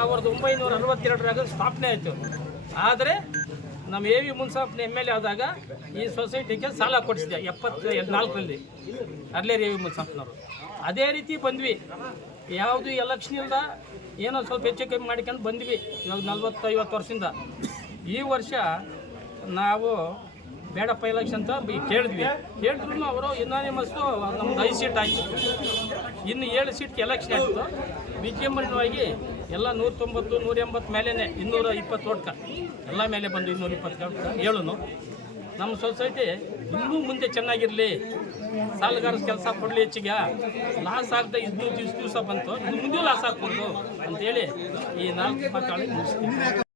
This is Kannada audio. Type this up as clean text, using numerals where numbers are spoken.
1962ರಾಗ ಸ್ಥಾಪನೆ ಆಯಿತು. ಆದರೆ ನಮ್ಮ ಎ ವಿ ಮುನ್ಸಾಫ್ನ MLA ಆದಾಗ ಈ ಸೊಸೈಟಿಗೆ ಸಾಲ ಕೊಡಿಸಿದೆ 74ರಲ್ಲಿ ಅರ್ಲೇರಿ ಎ ವಿ ಮುನ್ಸಾಫ್ನವರು. ಅದೇ ರೀತಿ ಬಂದ್ವಿ, ಯಾವುದು ಎಲೆಕ್ಷನ್ ಇಲ್ದ ಏನೋ ಸ್ವಲ್ಪ ಹೆಚ್ಚು ಕಮ್ಮಿ ಮಾಡ್ಕೊಂಡು ಬಂದ್ವಿ. ಇವಾಗ 40-50 ವರ್ಷದಿಂದ. ಈ ವರ್ಷ ನಾವು ಬೇಡಪ್ಪ ಎಲೆಕ್ಷನ್ ಅಂತ ಕೇಳಿದ್ರು ಅವರು ಯುನಾನಿಮಸ್ಸು ನಮ್ದು 5 ಸೀಟ್ ಆಯಿತು. ಇನ್ನು 7 ಸೀಟ್ಗೆ ಎಲೆಕ್ಷನ್ ಆಯಿತು. ವಿಜೃಂಭಣೆಯಾಗಿ ಎಲ್ಲ 190, 180 ಮೇಲೇ 220 ಓಟ್ಕ ಎಲ್ಲ ಮೇಲೆ ಬಂದು 220 7. ನಮ್ಮ ಸೊಸೈಟಿ ಇನ್ನೂ ಮುಂದೆ ಚೆನ್ನಾಗಿರಲಿ, ಸಾಲಗಾರ ಕೆಲಸ ಕೊಡಲಿ, ಹೆಚ್ಚಿಗೆ ಲಾಸ್ ಆಗದೆ ಇಷ್ಟು ದಿವಸ ಬಂತು, ಇನ್ನು ಮುಂದೆ ಲಾಸ್ ಆಗ್ಬೋದು ಅಂತೇಳಿ ಈ 4 ಮಾತುಗಳನ್ನು ಮುಗಿಸ್ತೀನಿ.